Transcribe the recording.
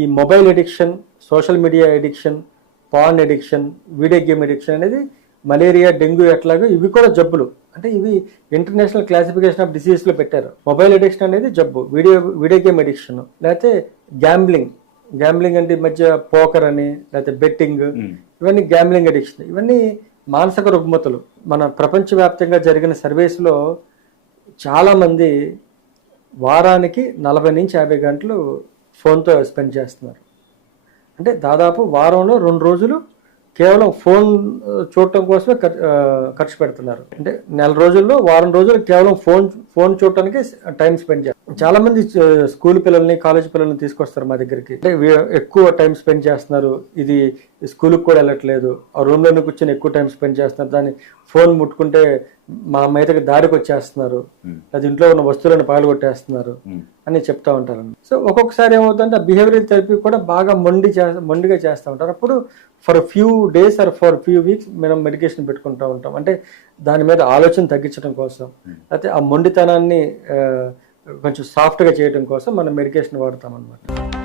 ఈ mobile addiction social media addiction pan addiction video game addiction అనేది malaria dengue ఎట్లాగో ఇవి కూడా జబ్బులు. అంటే ఇవి ఇంటర్నేషనల్ క్లాసిఫికేషన్ ఆఫ్ డిసీజ్లో పెట్టారు. మొబైల్ ఎడిక్షన్ అనేది జబ్బు. వీడియో వీడియో గేమ్ ఎడిక్షన్ లేకపోతే గ్యాంబ్లింగ్. గ్యాంబ్లింగ్ అంటే ఈ మధ్య పోకర్ అని లేకపోతే బెట్టింగ్. ఇవన్నీ గ్యాంబ్లింగ్ అడిక్షన్. ఇవన్నీ మానసిక రుగ్మతలు. మన ప్రపంచవ్యాప్తంగా జరిగిన సర్వేస్లో చాలామంది వారానికి నలభై నుంచి యాభై గంటలు ఫోన్తో స్పెండ్ చేస్తున్నారు. అంటే దాదాపు వారంలో రెండు రోజులు కేవలం ఫోన్ చూడటం కోసమే ఖర్చు ఖర్చు పెడుతున్నారు. అంటే నెల రోజుల్లో వారం రోజులు కేవలం ఫోన్ ఫోన్ చూడటానికి టైం స్పెండ్ చేస్తారు చాలా మంది స్కూల్ పిల్లల్ని కాలేజ్ పిల్లల్ని తీసుకొస్తారు మా దగ్గరికి. అంటే ఎక్కువ టైం స్పెండ్ చేస్తున్నారు. ఇది స్కూల్కి కూడా వెళ్ళట్లేదు. ఆ రూమ్లోనే కూర్చొని ఎక్కువ టైం స్పెండ్ చేస్తున్నారు. దాన్ని ఫోన్ ముట్టుకుంటే మా మీదకి దారికి వచ్చేస్తున్నారు. అది ఇంట్లో ఉన్న వస్తువులను పగలగొట్టేస్తున్నారు అని చెప్తా ఉంటారు. సో ఒక్కొక్కసారి ఏమవుతుందంటే బిహేవియరల్ థెరపీ కూడా బాగా మొండి చే మొండిగా చేస్తూ ఉంటారు. అప్పుడు for few days or for few weeks మనం మెడికేషన్ పెట్టుకుంటూ ఉంటాం. అంటే దాని మీద ఆలోచన తగ్గించడం కోసం. లేకపోతే ఆ మొండితనాన్ని కొంచెం సాఫ్ట్గా చేయడం కోసం మనం మెడికేషన్ వాడతాం అనమాట